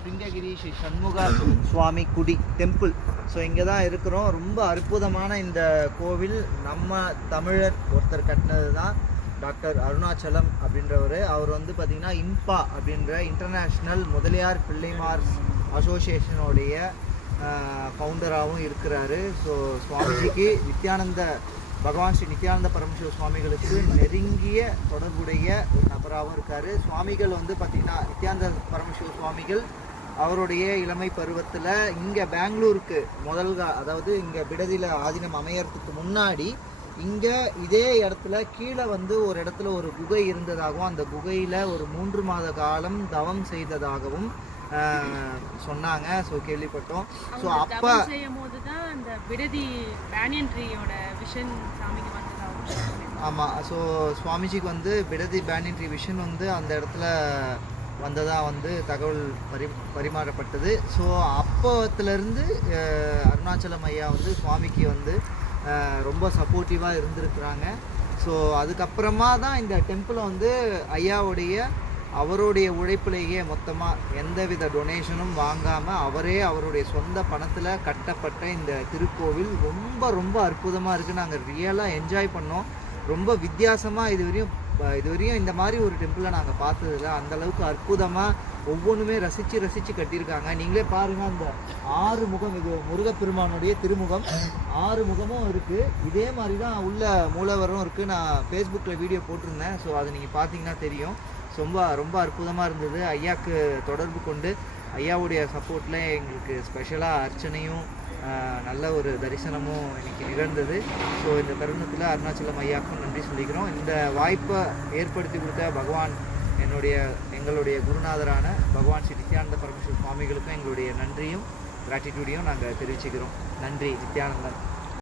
ஸ்ருங்ககிரி ஸ்ரீ சண்முக சுவாமி குடி temple. So இங்கே தான் இருக்கிறோம். ரொம்ப அற்புதமான இந்த கோவில் நம்ம தமிழர் ஒருத்தர் கட்டினது தான். டாக்டர் அருணாச்சலம் அப்படின்றவர். அவர் வந்து பார்த்திங்கன்னா இம்பா அப்படின்ற இன்டர்நேஷ்னல் முதலியார் பிள்ளைமார் அசோசியேஷனுடைய ஃபவுண்டராகவும் இருக்கிறாரு. ஸோ சுவாமிஜிக்கு பகவான் ஸ்ரீ நித்யானந்த பரமசிவ சுவாமிகளுக்கு நெருங்கிய தொடர்புடைய ஒரு நபராகவும் இருக்கார். சுவாமிகள் வந்து பார்த்திங்கன்னா நித்யானந்த பரமசிவ சுவாமிகள் அவருடைய இளமை பருவத்தில் இங்கே பெங்களூருக்கு அதாவது இங்கே பிடதியில் ஆதீனம் அமையறதுக்கு முன்னாடி இங்கே இதே இடத்துல கீழே வந்து ஒரு இடத்துல ஒரு குகை இருந்ததாகவும் அந்த குகையில் ஒரு 3 மாத காலம் தவம் செய்ததாகவும் சொன்னாங்க. ஸோ கேள்விப்பட்டோம். ஸோ அப்போ அந்த பிடதி பேனியன் ட்ரீயோட விஷன் சாமிக்கு வந்ததாகவும். ஆமாம். ஸோ சுவாமிஜிக்கு வந்து பிடதி பேனியன் ட்ரீ விஷன் வந்து அந்த இடத்துல வந்ததாக வந்து தகவல் பரிமாறப்பட்டது. ஸோ அப்போத்துலேருந்து அருணாச்சலம் ஐயா வந்து சுவாமிக்கு வந்து ரொம்ப சப்போர்ட்டிவாக இருந்திருக்கிறாங்க. ஸோ அதுக்கப்புறமா தான் இந்த டெம்பிளை வந்து அவருடைய உழைப்பிலேயே மொத்தமாக எந்தவித டொனேஷனும் வாங்காமல் அவருடைய சொந்த பணத்தில் கட்டப்பட்ட இந்த திருக்கோவில் ரொம்ப ரொம்ப அற்புதமாக இருக்குது. நாங்கள் ரியலாக என்ஜாய் பண்ணோம். ரொம்ப வித்தியாசமாக இதுவரையும் இந்த மாதிரி ஒரு டெம்பிளை நாங்கள் பார்த்ததில்ல. அந்தளவுக்கு அற்புதமாக ஒவ்வொன்றுமே ரசித்து கட்டியிருக்காங்க. நீங்களே பாருங்கள், அந்த 6 முகம், இது முருகப்பெருமானுடைய திருமுகம், 6 முகமும் இருக்குது. இதே மாதிரி தான் உள்ள மூலவரும் இருக்குது. நான் ஃபேஸ்புக்கில் வீடியோ போட்டிருந்தேன். ஸோ அதை நீங்கள் பார்த்தீங்கன்னா தெரியும். ரொம்ப அற்புதமாக இருந்தது. ஐயாவுக்கு தொடர்பு கொண்டு ஐயாவுடைய சப்போர்ட்டில் எங்களுக்கு ஸ்பெஷலாக அர்ச்சனையும் நல்ல ஒரு தரிசனமும் எனக்கு நிகழ்ந்தது. ஸோ இந்த தருணத்தில் அருணாச்சலம் ஐயாவுக்கும் நன்றி சொல்லிக்கிறோம். இந்த வாய்ப்பை ஏற்படுத்தி கொடுத்த எங்களுடைய குருநாதரான பகவான் ஸ்ரீ நித்யானந்த பரமசிவ சுவாமிகளுக்கும் எங்களுடைய நன்றியும் கிராட்டிடியூடையும் நாங்கள் தெரிவிச்சுக்கிறோம். நன்றி. நித்யானந்தன்.